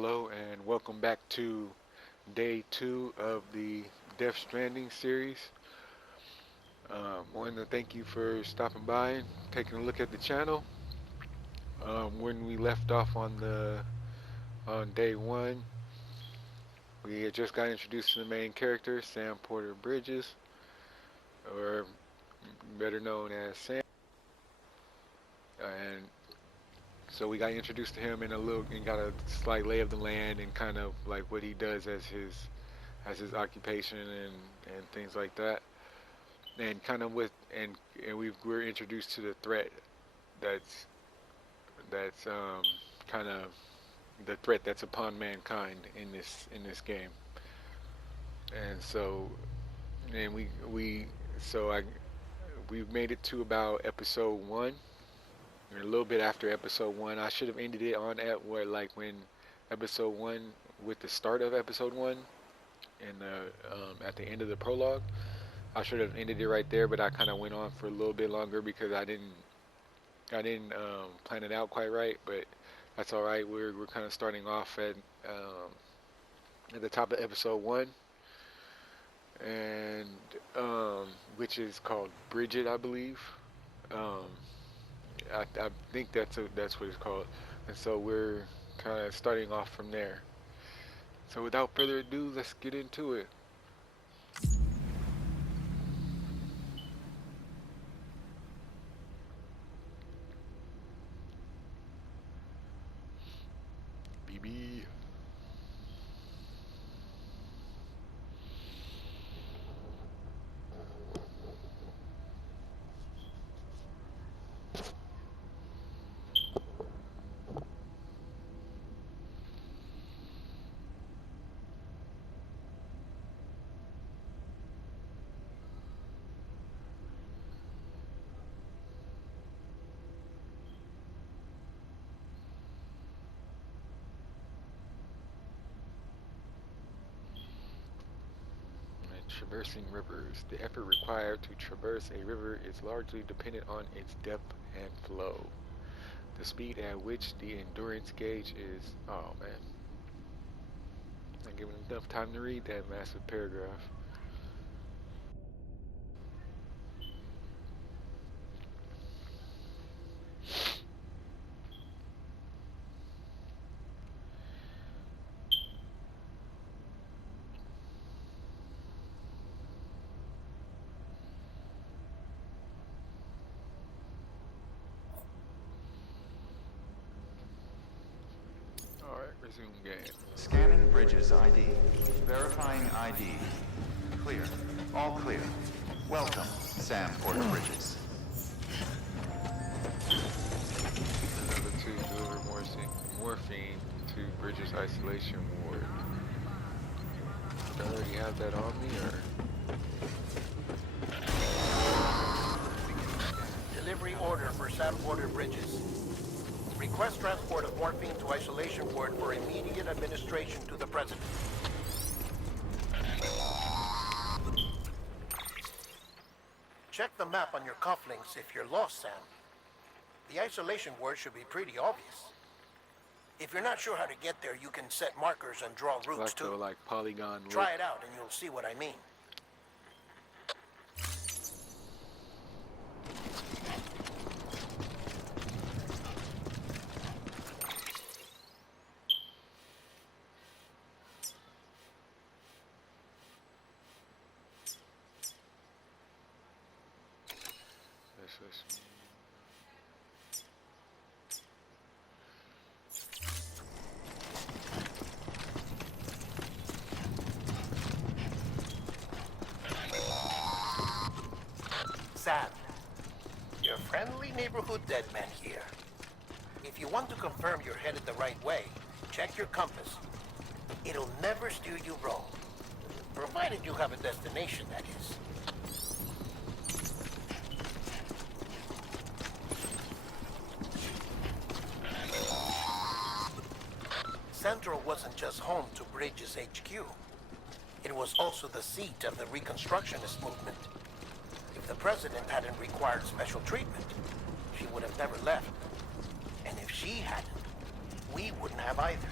Hello and welcome back to day two of the Death Stranding series. Wanted to thank you for stopping by and taking a look at the channel. When we left off on day one, we had just got introduced to the main character, Sam Porter Bridges, or better known as Sam. And so we got introduced to him in a little and got a slight lay of the land and kind of like what he does as his occupation and things like that. And kind of we're introduced to the threat that's kind of the threat that's upon mankind in this game. And so and we so I we've made it to about episode one. A little bit after episode one, I should have ended it on at where like when episode one with the start of episode one and at the end of the prologue. I should have ended it right there, but I kind of went on for a little bit longer because I didn't plan it out quite right. But that's all right. We're kind of starting off at the top of episode one, and which is called Bridget, I believe. Um, I think that's what it's called, and so we're kind of starting off from there. So without further ado, let's get into it. BB. Traversing rivers. The effort required to traverse a river is largely dependent on its depth and flow. The speed at which the endurance gauge is. Oh man. Not giving enough time to read that massive paragraph. Alright, resume game. Scanning Bridges ID. Verifying ID. Clear. All clear. Welcome, Sam Porter Bridges. Another two deliver morphine to Bridges isolation ward. Do I already have that on me or? Delivery order for Sam Porter Bridges. Request transport of morphine to isolation ward for immediate administration to the President. Check the map on your cufflinks if you're lost, Sam. The isolation ward should be pretty obvious. If you're not sure how to get there, you can set markers and draw routes Like too. like polygon look. Try it out and you'll see what I mean. Let's Sam, your friendly neighborhood dead man here. If you want to confirm you're headed the right way, check your compass. It'll never steer you wrong. Provided you have a destination, that is. Central wasn't just home to Bridges HQ. It was also the seat of the Reconstructionist movement. If the President hadn't required special treatment, she would have never left. And if she hadn't, we wouldn't have either.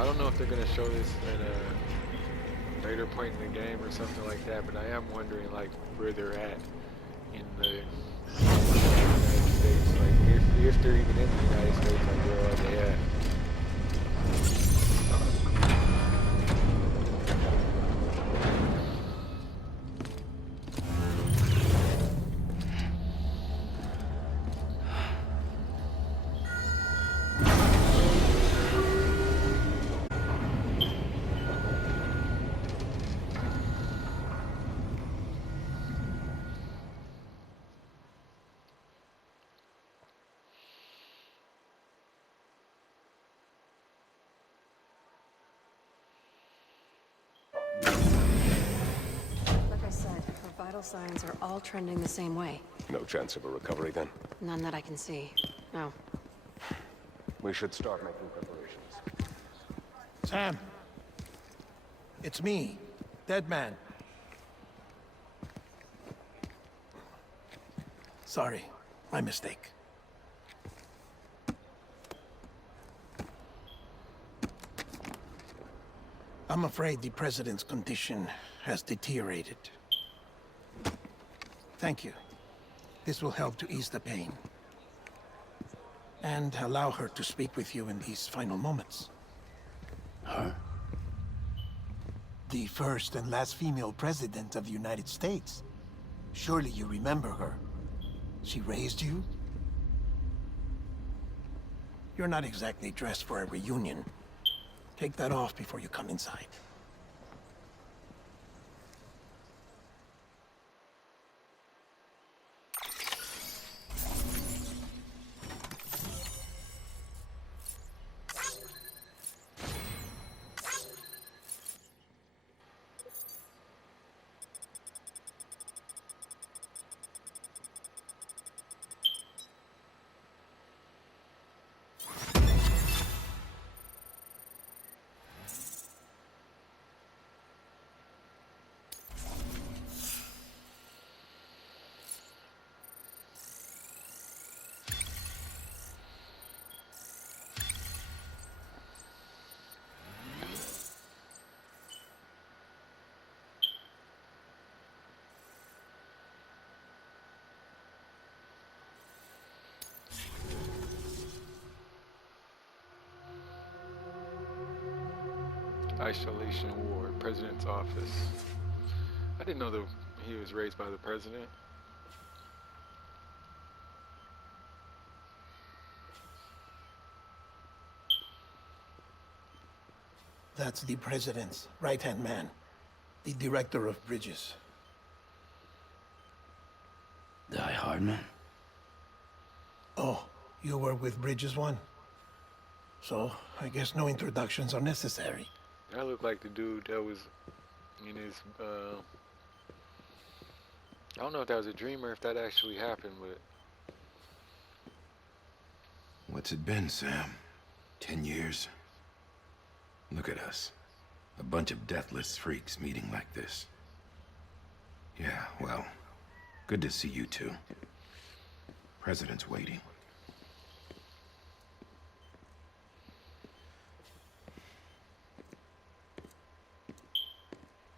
I don't know if they're gonna show this at a later point in the game or something like that, but I am wondering like where they're at in the United States. Like if they're even in the United States, like where are they at? Like I said, her vital signs are all trending the same way. No chance of a recovery then? None that I can see. No. We should start making preparations. Sam. It's me, Dead Man. Sorry, my mistake. I'm afraid the President's condition has deteriorated. Thank you. This will help to ease the pain. And allow her to speak with you in these final moments. Her? The first and last female president of the United States. Surely you remember her. She raised you? You're not exactly dressed for a reunion. Take that off before you come inside. Isolation Ward, President's Office. I didn't know that he was raised by the President. That's the President's right-hand man. The Director of Bridges. Die Hardman? Oh, you were with Bridges one? So, I guess no introductions are necessary. That looked like the dude that was in his, I don't know if that was a dream or if that actually happened, but... What's it been, Sam? 10 years? Look at us. A bunch of deathless freaks meeting like this. Yeah, well, good to see you two. President's waiting.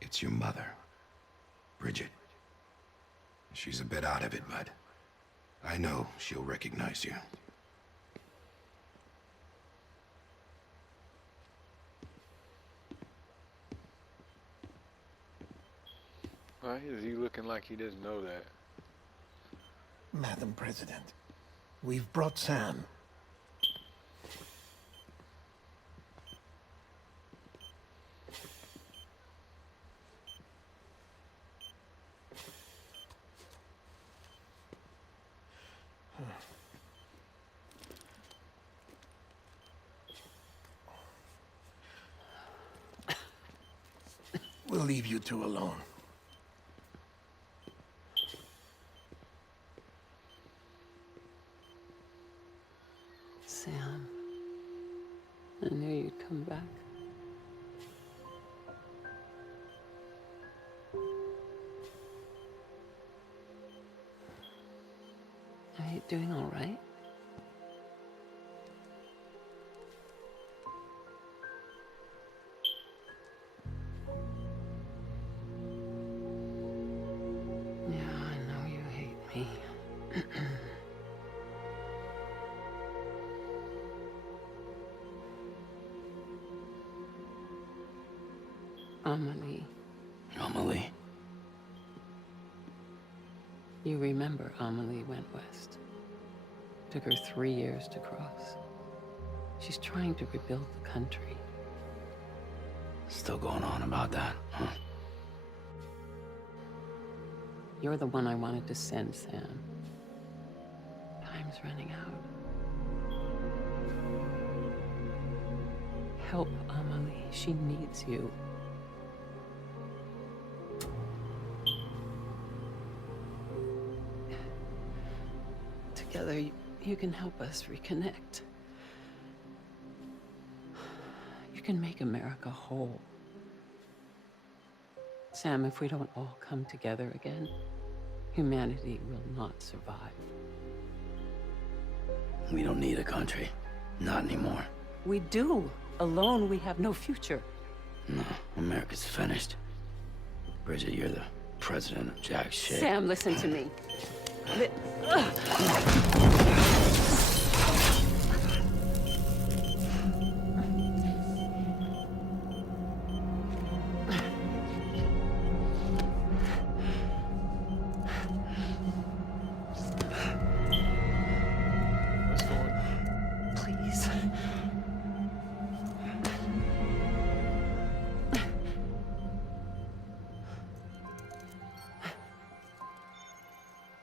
It's your mother, Bridget. She's a bit out of it, but I know she'll recognize you. Why is he looking like he doesn't know that? Madam President, we've brought Sam. We'll leave you two alone. Sam, I knew you'd come back. Are you doing all right? You remember Amelie went west. Took her 3 years to cross. She's trying to rebuild the country. Still going on about that, huh? You're the one I wanted to send, Sam. Time's running out. Help Amelie. She needs you. Together, you can help us reconnect. You can make America whole. Sam, if we don't all come together again, humanity will not survive. We don't need a country. Not anymore. We do. Alone, we have no future. No, America's finished. Bridget, you're the president of jack shit. Sam, listen to me. What's going? Please.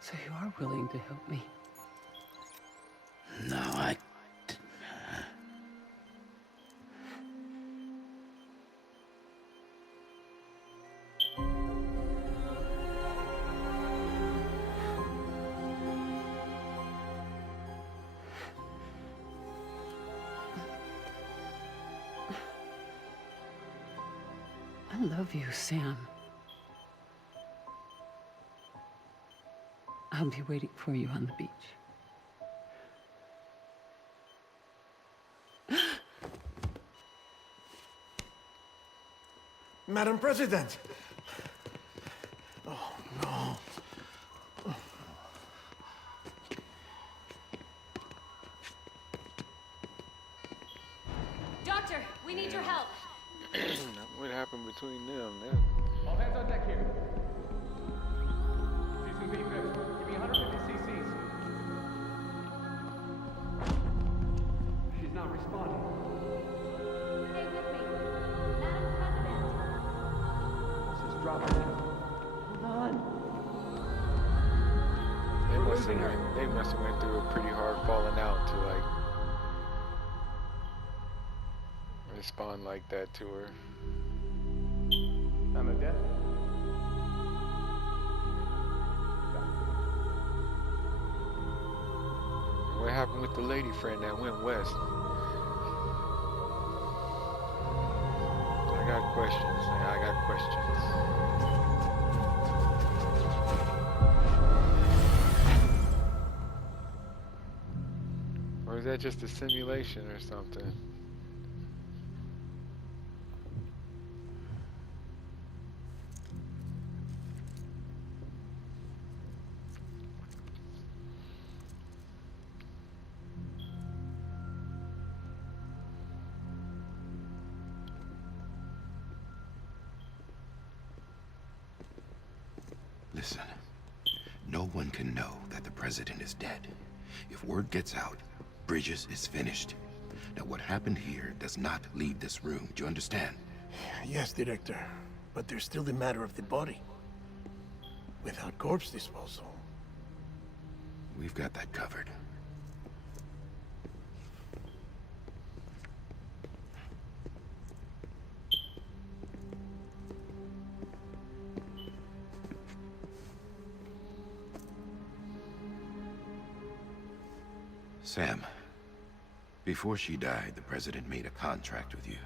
So you are willing to help me? No, I... I love you, Sam. I'll be waiting for you on the beach. Madam President! Oh, no. Doctor, we need your help. What happened between them? Now? All hands on deck here. C2B fifth. Give me 150 cc's. She's not responding. Stay with me. Madam President. This is dropping. Hold on. They must have went through a pretty hard falling out to like respond like that to her. I'm a death. What happened with the lady friend that went west? I got questions. I got questions. Or is that just a simulation or something? Listen, no one can know that the president is dead. If word gets out, Bridges is finished. Now, what happened here does not leave this room. Do you understand? Yes, Director. But there's still the matter of the body. Without corpse disposal. We've got that covered. Sam, before she died, the president made a contract with you.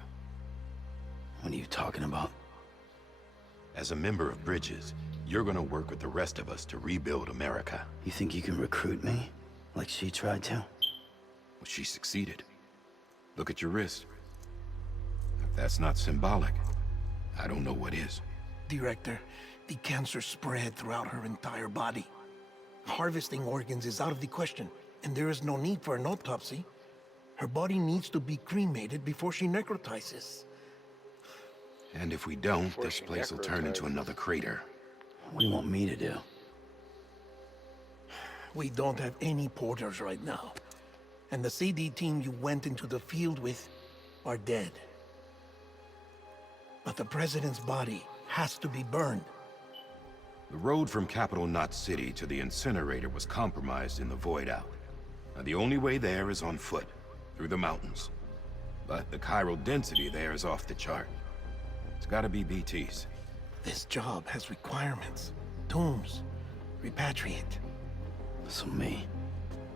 What are you talking about? As a member of Bridges, you're gonna work with the rest of us to rebuild America. You think you can recruit me? Like she tried to? Well, she succeeded. Look at your wrist. If that's not symbolic, I don't know what is. Director, the cancer spread throughout her entire body. Harvesting organs is out of the question, and there is no need for an autopsy. Her body needs to be cremated before she necrotizes. And if we don't, Before this she place will turn into necrotizes. What another crater. do you want me to do? We don't have any porters right now. And the CD team you went into the field with are dead. But the president's body has to be burned. The road from Capital Knot City to the incinerator was compromised in the void out. Now, the only way there is on foot, through the mountains. But the chiral density there is off the chart. It's gotta be BT's. This job has requirements. Tombs. Repatriate. So me.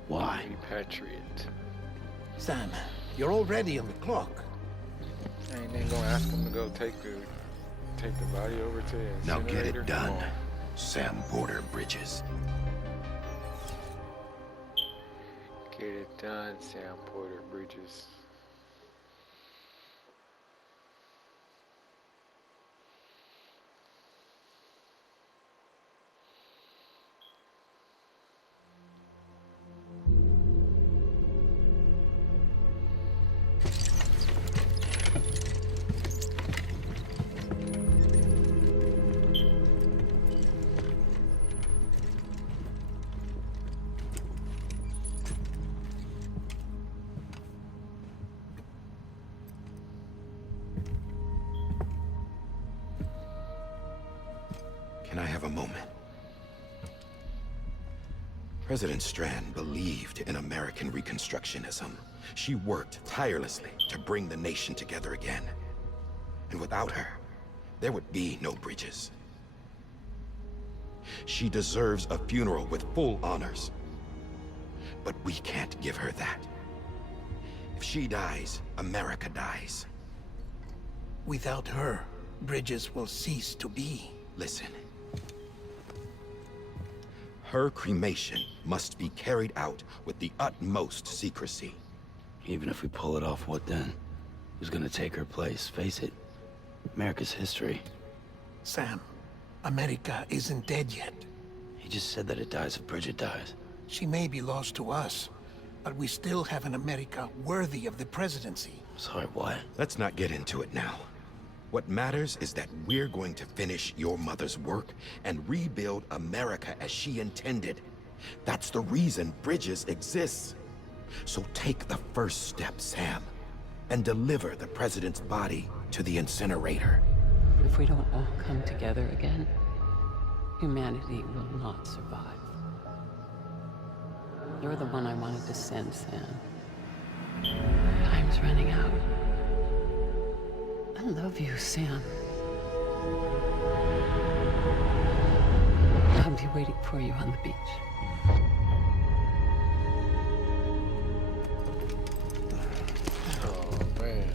Why? Repatriate. Sam, you're already on the clock. I ain't then gonna ask him to go take the body over to the Now get incinerator. it done, Sam Porter Bridges. Get it done, Sam Porter Bridges. Can I have a moment? President Strand believed in American Reconstructionism. She worked tirelessly to bring the nation together again. And without her, there would be no Bridges. She deserves a funeral with full honors. But we can't give her that. If she dies, America dies. Without her, Bridges will cease to be. Listen. Her cremation must be carried out with the utmost secrecy. Even if we pull it off, what then? Who's gonna take her place? Face it, America's history. Sam, America isn't dead yet. He just said that it dies if Bridget dies. She may be lost to us, but we still have an America worthy of the presidency. Sorry, what? Let's not get into it now. What matters is that we're going to finish your mother's work and rebuild America as she intended. That's the reason Bridges exists. So take the first step, Sam, and deliver the president's body to the incinerator. If we don't all come together again, humanity will not survive. You're the one I wanted to send, Sam. Time's running out. I love you, Sam. I'll be waiting for you on the beach. Oh, man.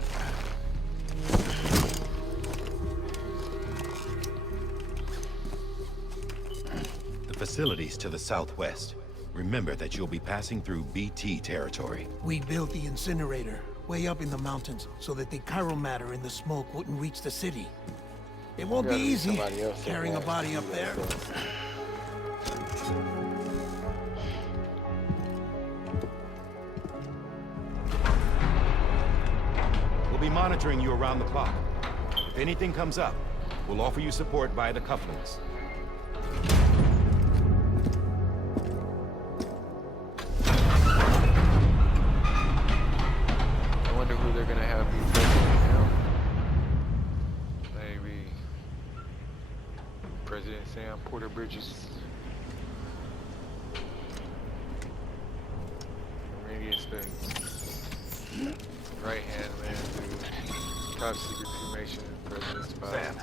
The facilities to the southwest. Remember that you'll be passing through BT territory. We built the incinerator way up in the mountains so that the chiral matter in the smoke wouldn't reach the city. It won't be Gotta be easy somebody else that carrying a wants to body do up that, there. though. We'll be monitoring you around the clock. If anything comes up, we'll offer you support via the cufflinks. I wonder who they're gonna have be president now. Maybe President Sam Porter Bridges. Maybe it's the right hand man to top secret cremation of President Spy. Sam,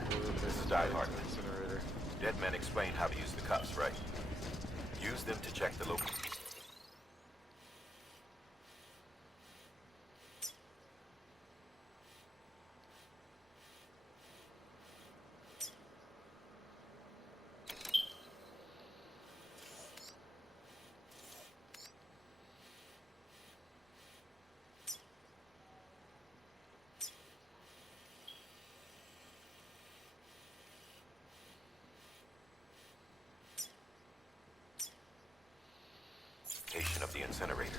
this is Die Hard. Incinerator. Dead men explained how to use the cuffs, right? Use them to check the location. Of the incinerator.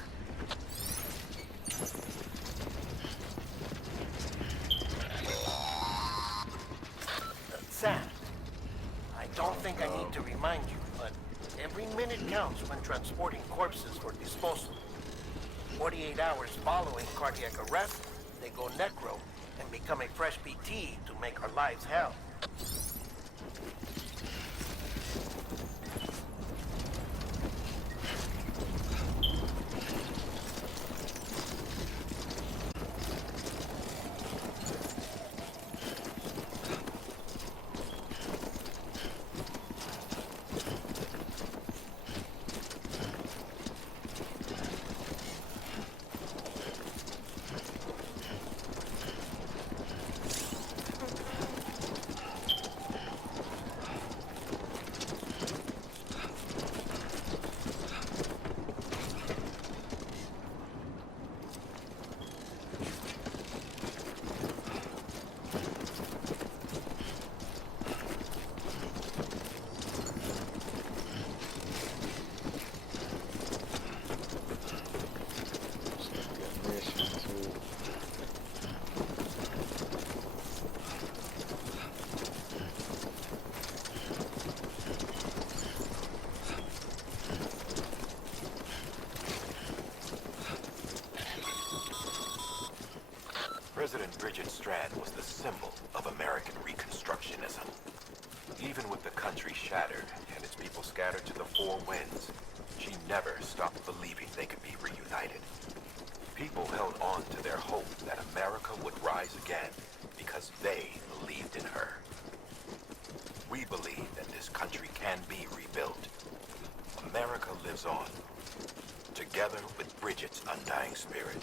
Sam, I don't think I need to remind you, but Every minute counts when transporting corpses for disposal. 48 hours following cardiac arrest, they go necro and become a fresh PT to make our lives hell. President Bridget Strand was the symbol of American Reconstructionism. Even with the country shattered and its people scattered to the four winds, she never stopped believing they could be reunited. People held on to their hope that America would rise again because they believed in her. We believe that this country can be rebuilt. America lives on, together with Bridget's undying spirit.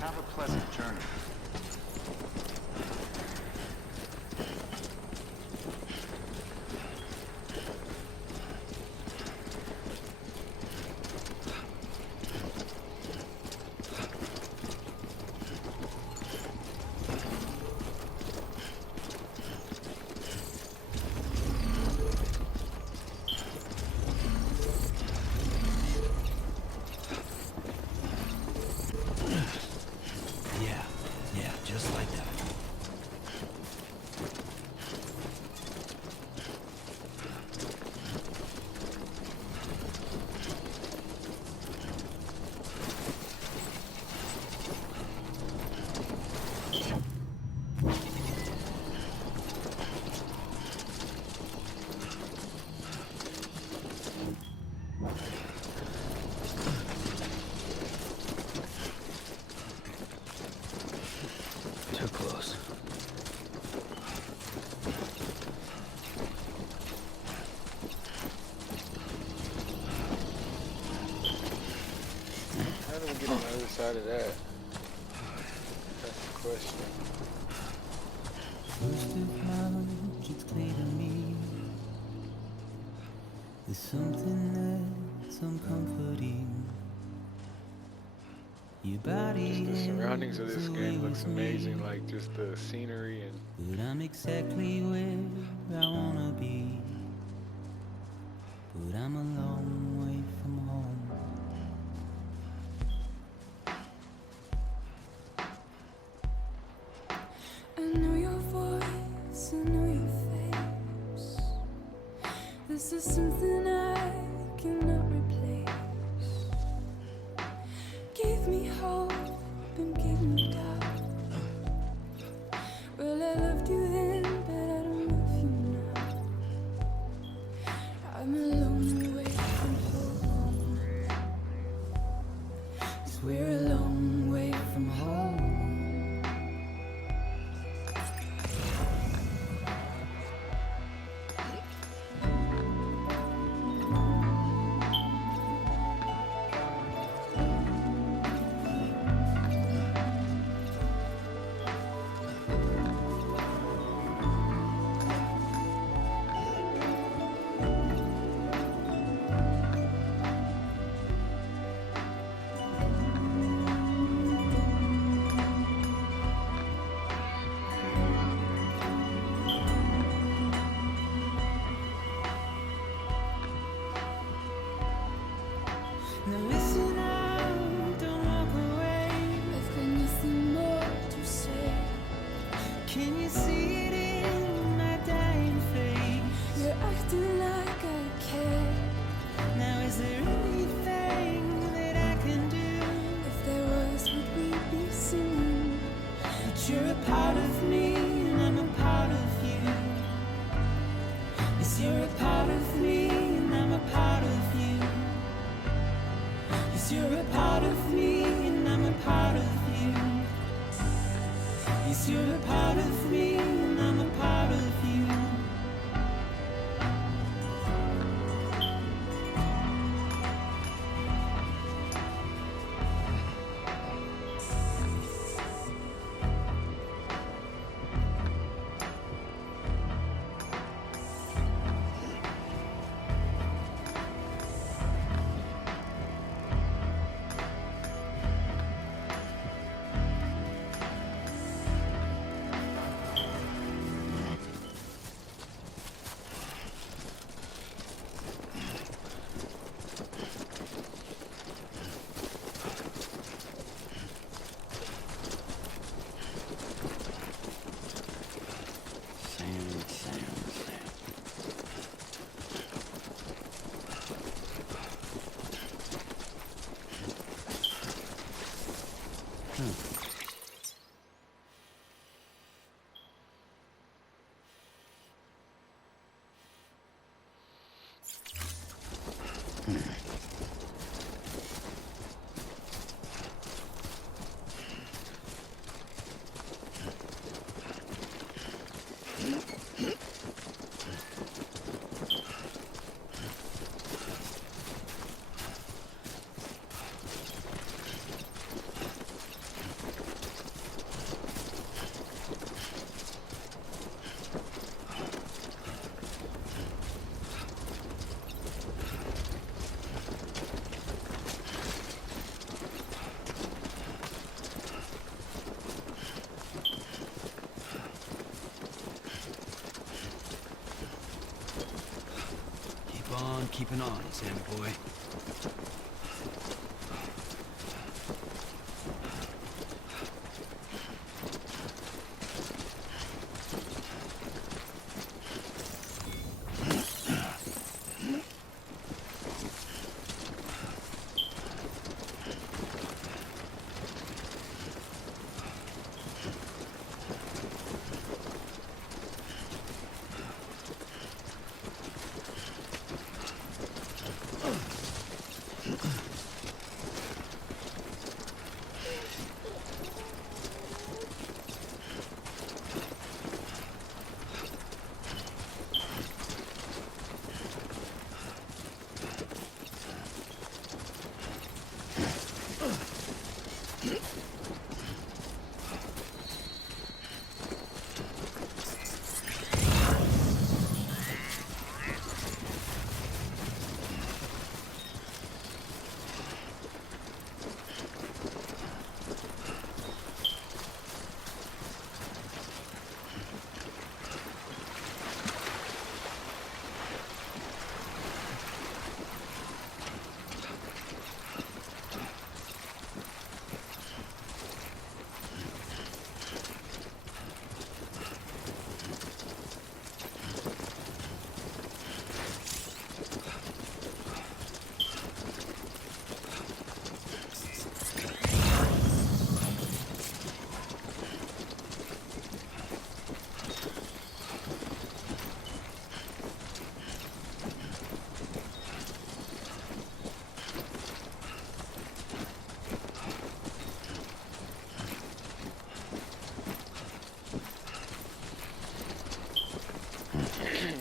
Have a pleasant journey. Yeah, just like that. Too close. How do we get on the other side of that? That's the question. First of how it's clear to me there's something that's uncomforting. Your body Just the surroundings of is this away game looks with me, amazing, like just the scenery and but I'm exactly where I wanna be. But I'm a long way from home. I know your voice, I know your face. This is something I cannot replace. Gave me hope and gave me doubt. Well, I loved you then, but I don't love you now. I'm a long way from home. 'Cause we're a long way from home. Now listen up, don't walk away. I've got nothing more to say. Can you see it in my dying face? You're acting like I care. Now is there anything that I can do? If there was, would we be singing? But you're a part of me and I'm a part of you. Yes, you're a part of me and I'm a part of you. Yes, you're a part of me and I'm a part of you. Yes, you're a part of me and I'm a part of you. Keeping on, Sammy boy.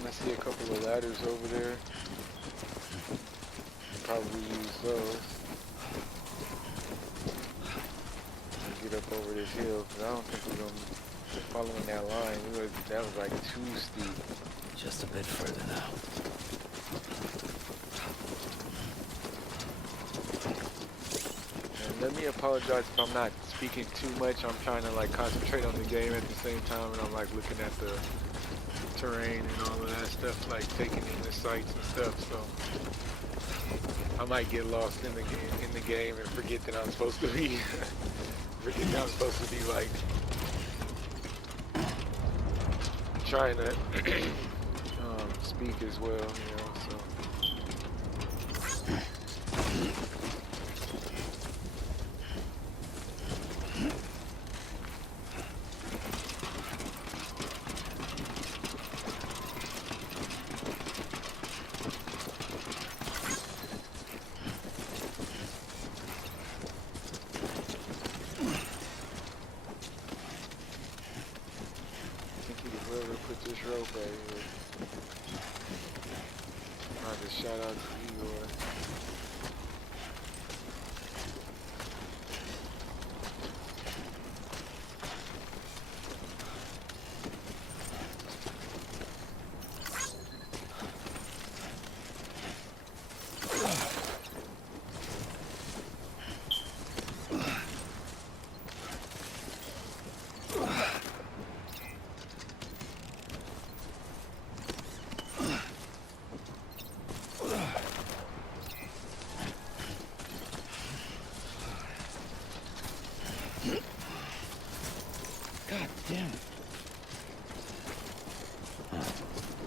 I see a couple of ladders over there. Probably use those. And get up over this hill, because I don't think we're going to be following that line. That was like too steep. Just a bit further now. And let me apologize if I'm not speaking too much. I'm trying to like concentrate on the game at the same time, and I'm like looking at the terrain and all of that stuff, like taking in the sights and stuff. So I might get lost in the game and forget that I'm supposed to be like trying to speak as well, you know. So. Whoever put this rope right here. I'll just shout out to Igor. God damn it. Huh.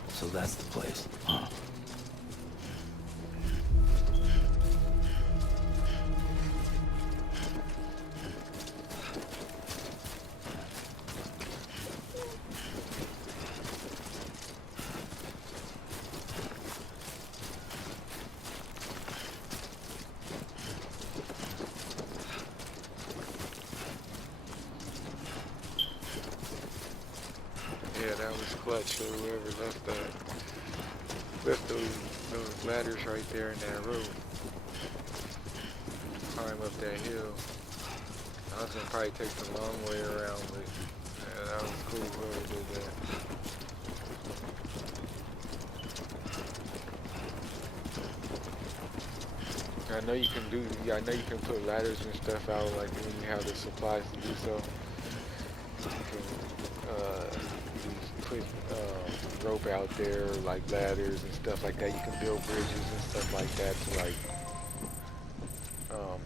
So that's the place, huh? Yeah, that was clutch. So whoever left those ladders right there in that road. Climb up that hill. I was gonna probably take the long way around, but yeah, that was cool. Whoever did that. I know you can put ladders and stuff out like when you have the supplies to do so. You can put rope out there like ladders and stuff like that. You can build bridges and stuff like that to like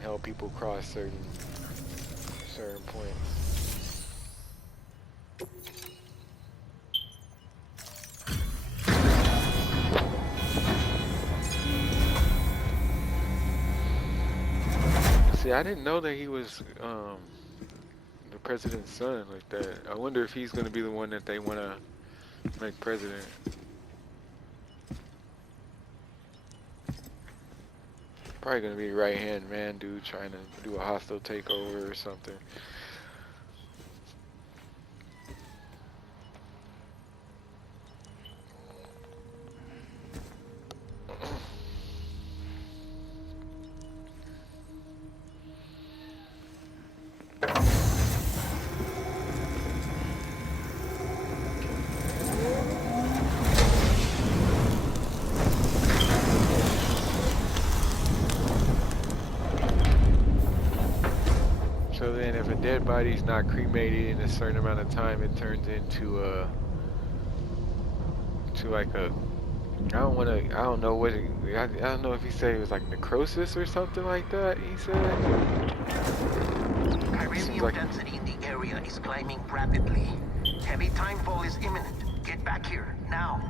help people cross certain points. See, I didn't know that he was the president's son like that. I wonder if he's going to be the one that they want to make president. Probably going to be right-hand man dude trying to do a hostile takeover or something. So then if a dead body's not cremated in a certain amount of time, it turns into like a, I don't know what I don't know if he said it was like necrosis or something like that, he said. Iranium density in the area is climbing rapidly. Heavy timefall is imminent. Get back here, now.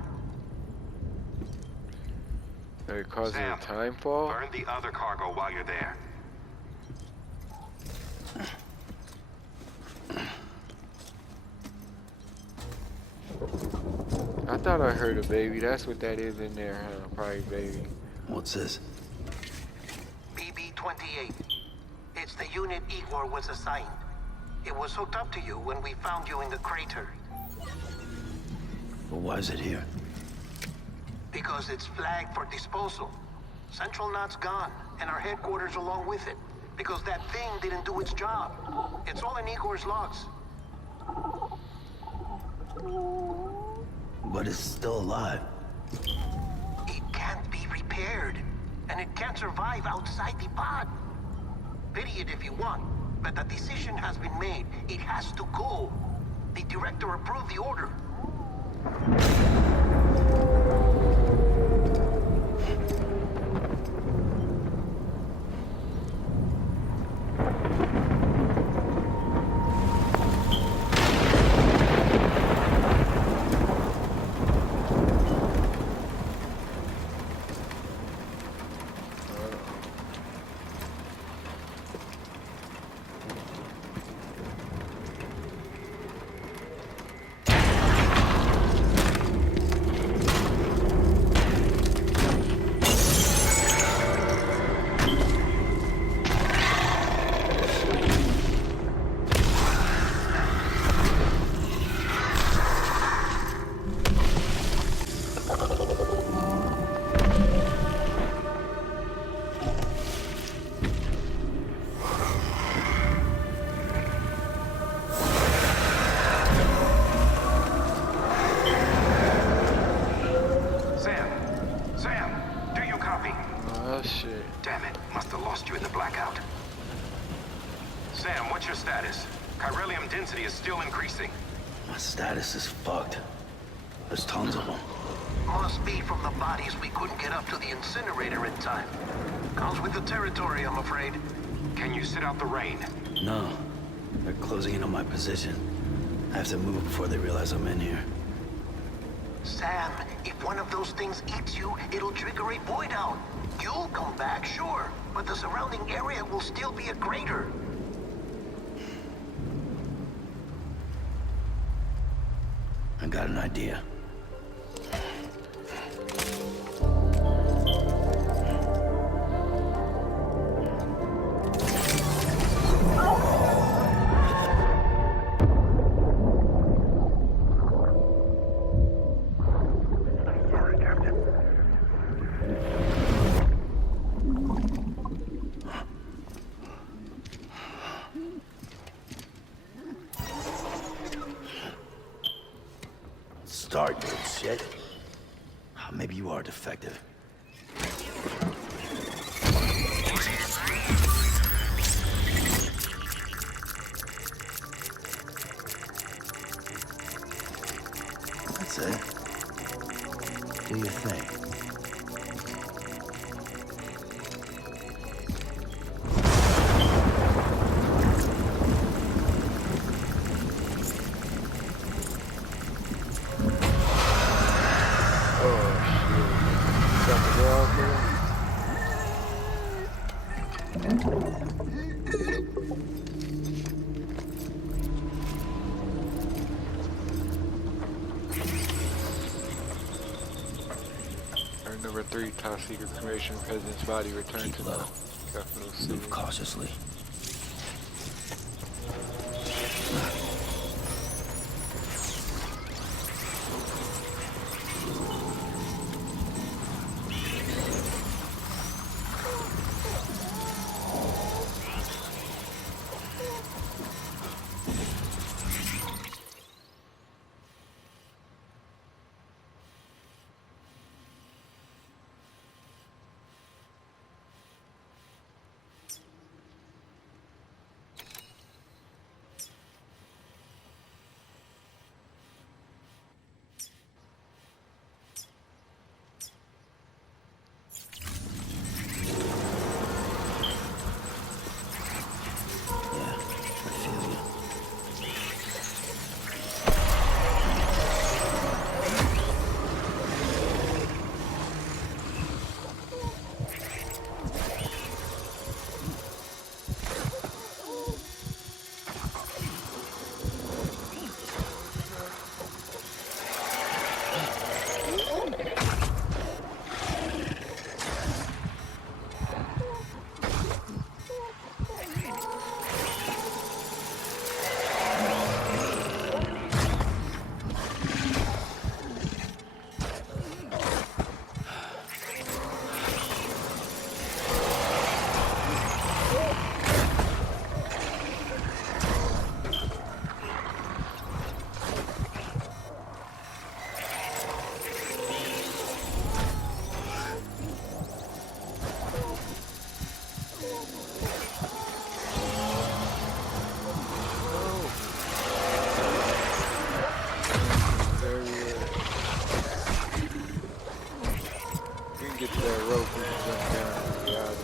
It causes a Sam, timefall? burn the other cargo while you're there. I thought I heard a baby. That's what that is in there, huh? Probably baby. What's this? BB-28. It's the unit Igor was assigned. It was hooked up to you when we found you in the crater. But why is it here? Because it's flagged for disposal. Central Knot's gone, and our headquarters along with it. Because that thing didn't do its job. It's all in Igor's logs. But it's still alive. It can't be repaired, and it can't survive outside the pod. Pity it if you want, but the decision has been made. It has to go. The director approved the order. Oh shit. Damn it, must have lost you in the blackout. Sam, what's your status? Chiralium density is still increasing. My status is fucked. There's tons of them. Must be from the bodies we couldn't get up to the incinerator in time. Comes with the territory, I'm afraid. Can you sit out the rain? No. They're closing in on my position. I have to move before they realize I'm in here. Sam, if one of those things eats you, it'll trigger a void out. You'll come back, sure, but the surrounding area will still be a crater. I got an idea. Start, you shit. Maybe you are defective. That's it. Do your thing. Number 3, top secret cremation. President's body returned to the capital city. Move cautiously. can get to that rope, we can jump down in reality.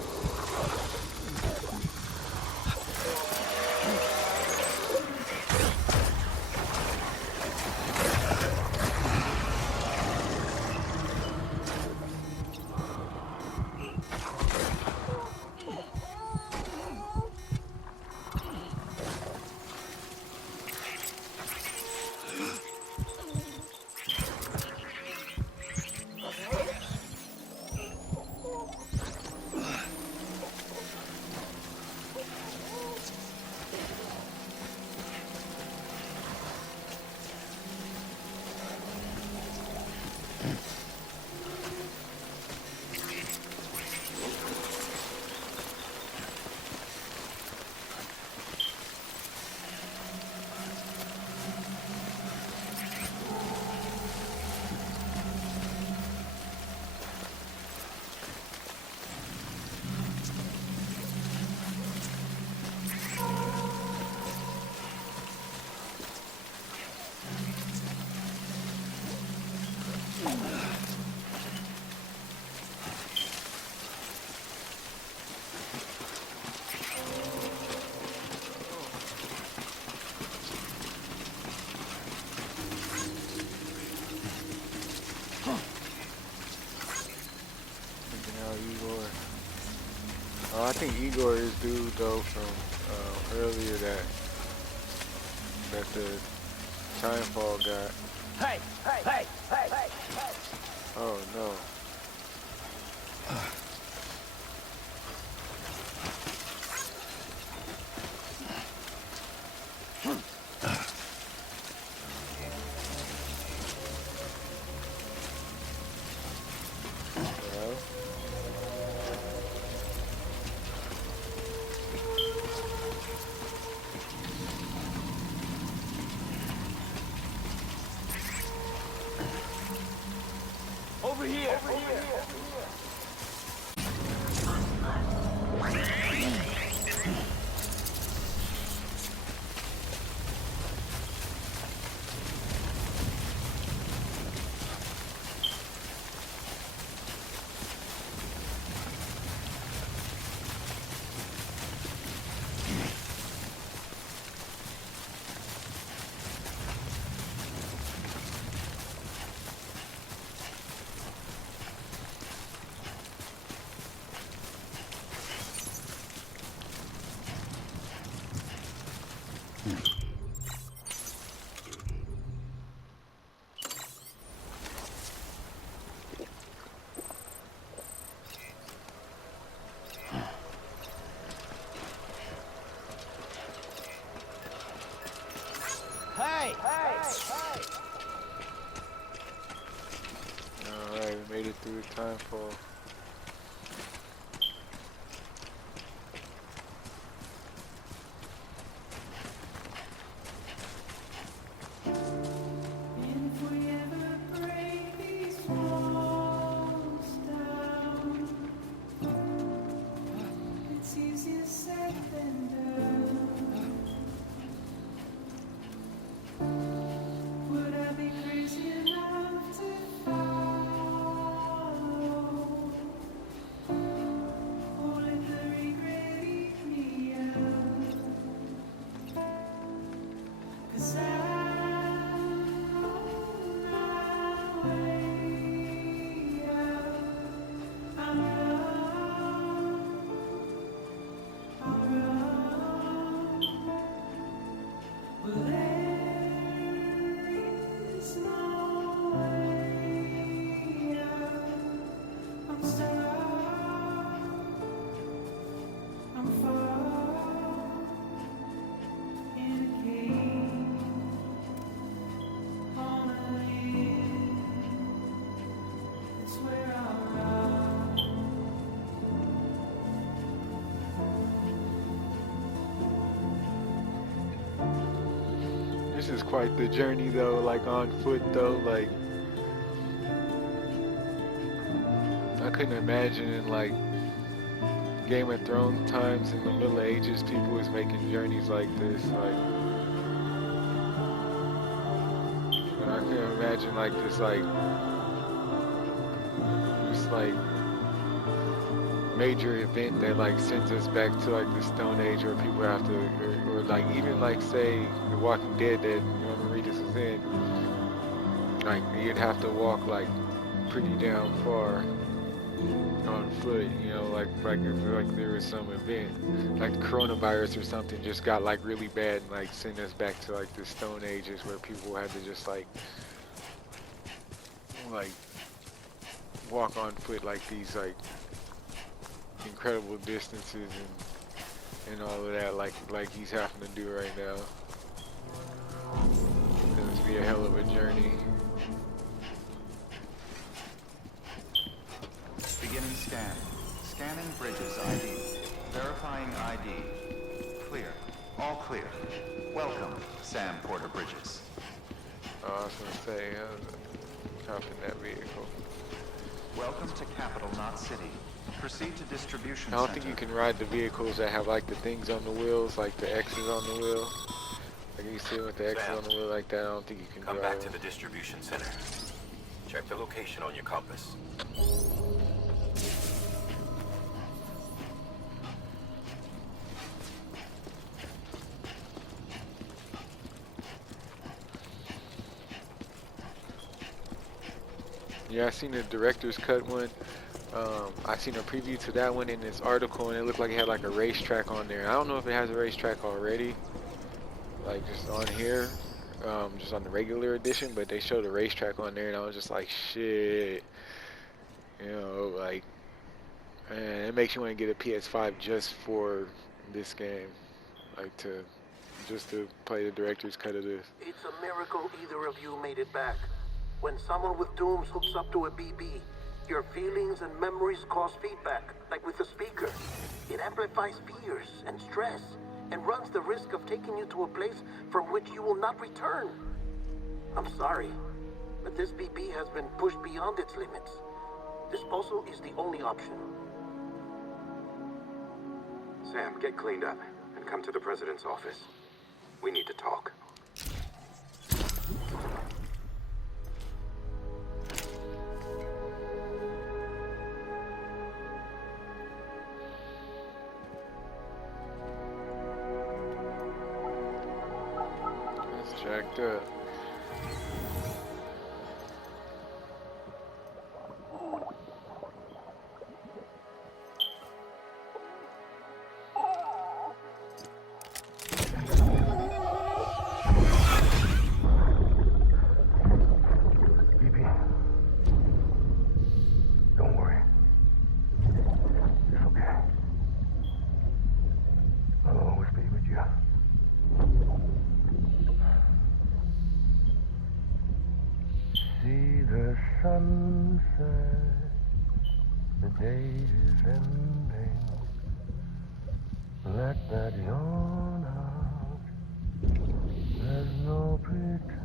Thinking out Igor. Oh, I think Igor is dude though from earlier that the Timefall got. Hey, hey, hey, hey, hey, hey. Oh no. Well, Over here, over here. Hey, hey, hey. alright, we made it through the Timefall. If we ever break these walls down, it's easier said than done. Would I be crazy enough to follow? Or let the regret eat me out? 'Cause I'm on my way out. I'll run. Well, there is no way out. I'm stuck. I'm far in a cage. On a limb. It's where I'll run. This is quite the journey though, like on foot though, like I couldn't imagine in like Game of Thrones times in the Middle Ages people was making journeys like this, like and I couldn't imagine like this like just like major event that like sends us back to like the Stone Age, where people have to, or like even like say The Walking Dead that Norman Reedus was in, like you'd have to walk like pretty damn far on foot, you know, like if like there was some event, like coronavirus or something, just got like really bad and like send us back to like the Stone Ages where people had to just like walk on foot like these like incredible distances and all of that like he's having to do right now. It must be a hell of a journey. Beginning scan. Scanning Bridges ID. Verifying ID. Clear. All clear. Welcome, Sam Porter Bridges. Oh, I was gonna say, hop in that vehicle. Welcome to Capital Knot City. Proceed to distribution I don't center. think you can ride the vehicles that have like the things on the wheels, like the X's on the wheel. Like you see with the X's on the wheel like that, I don't think you can Come drive back to the distribution center. Check the location on your compass. Yeah, I seen the director's cut one. I seen a preview to that one in this article, and it looked like it had like a racetrack on there. I don't know if it has a racetrack already, like just on here, just on the regular edition, but they showed a racetrack on there, and I was just like, shit, you know, like, man, it makes you want to get a PS5 just for this game, like just to play the director's cut of this. It's a miracle either of you made it back. When someone with dooms hooks up to a BB, your feelings and memories cause feedback, like with the speaker. It amplifies fears and stress, and runs the risk of taking you to a place from which you will not return. I'm sorry, but this BB has been pushed beyond its limits. Disposal is the only option. Sam, get cleaned up and come to the president's office. We need to talk. That's jacked up. Don't worry. It's okay. I'll always be with you. See the sunset. The day is ending. Let that yawn out. There's no pretending.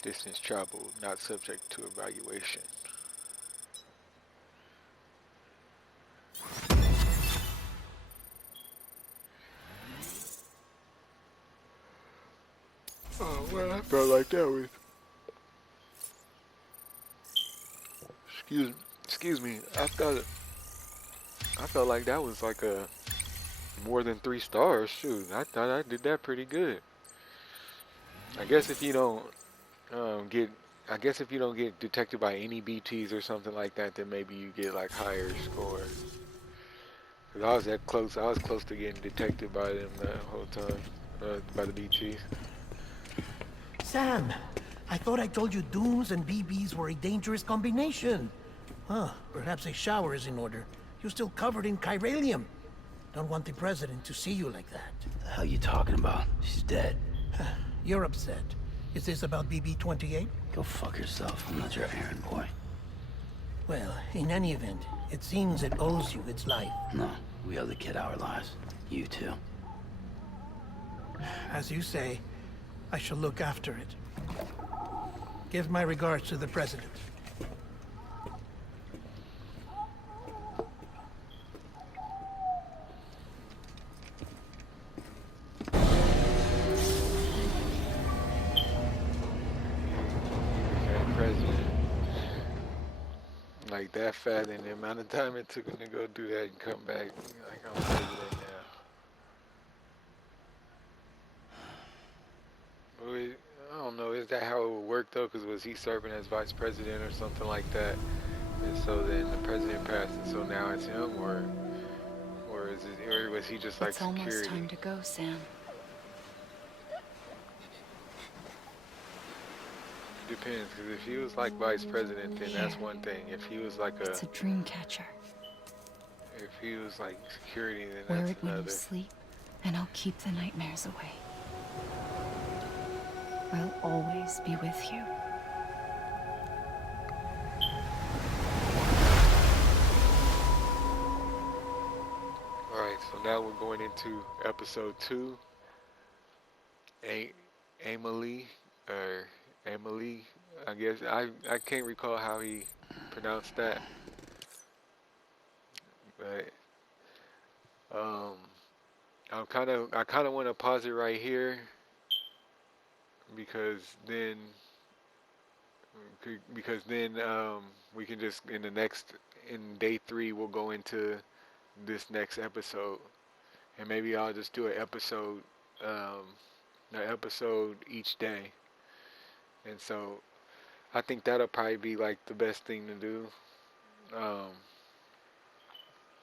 Distance travel not subject to evaluation. Oh well, I felt like that was. Excuse me. I felt like that was like a more than 3 stars. Shoot, I thought I did that pretty good. I guess if you don't if you don't get detected by any BTs or something like that, then maybe you get like higher score. Cause I was that close. I was close to getting detected by them that whole time, by the BTs. Sam, I thought I told you dooms and BBs were a dangerous combination. Huh, perhaps a shower is in order. You're still covered in chiralium. Don't want the president to see you like that. The hell you talking about? She's dead. You're upset. Is this about BB-28? Go fuck yourself. I'm not your errand boy. Well, in any event, it seems it owes you its life. No, we owe the kid our lives. You too. As you say, I shall look after it. Give my regards to the president. Okay, president. Like that fat, and the amount of time it took him to go do that and come back. Like I'm president now. I don't know. Is that how it would work though? Because was he serving as vice president or something like that? And so then the president passed, and so now it's him, or is it, or was he just like It's almost security? time to go, Sam. Depends, because if he was like vice president, then that's one thing. If he was like It's a dream catcher. if he was like security, then Wear that's it when you another. sleep, and I'll keep the nightmares away. I'll always be with you. Alright, so now we're going into episode 2. Emily, I guess. I can't recall how he pronounced that. But I kind of want to pause it right here because then we can just in day 3 we'll go into this next episode, and maybe I'll just do an episode each day. And so I think that'll probably be like the best thing to do.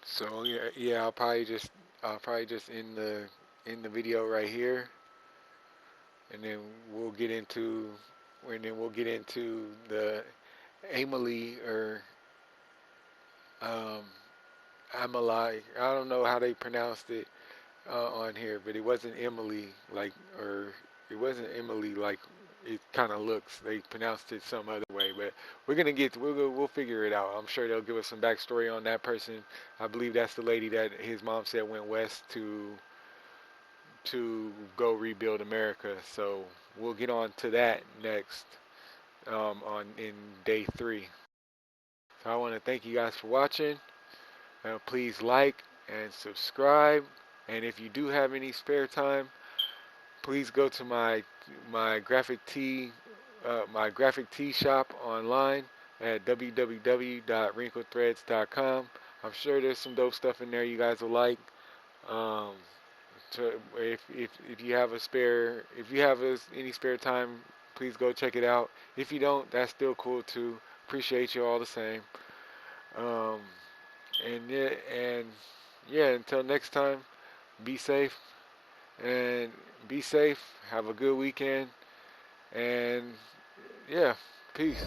So yeah, I'll probably just end the video right here, and then we'll get into the Emily or Amalai. I don't know how they pronounced it on here, but it wasn't Emily like it kind of looks. They pronounced it some other way, but we'll figure it out. I'm sure they'll give us some backstory on that person. I believe that's the lady that his mom said went west to go rebuild America. So we'll get on to that next in day 3. So I want to thank you guys for watching. Please like and subscribe, and if you do have any spare time, please go to my graphic tee shop online at www.wrinkledthreads.com. I'm sure there's some dope stuff in there you guys will like. If you have any spare time, please go check it out. If you don't, that's still cool too. Appreciate you all the same. And until next time, be safe. Have a good weekend. And yeah, peace.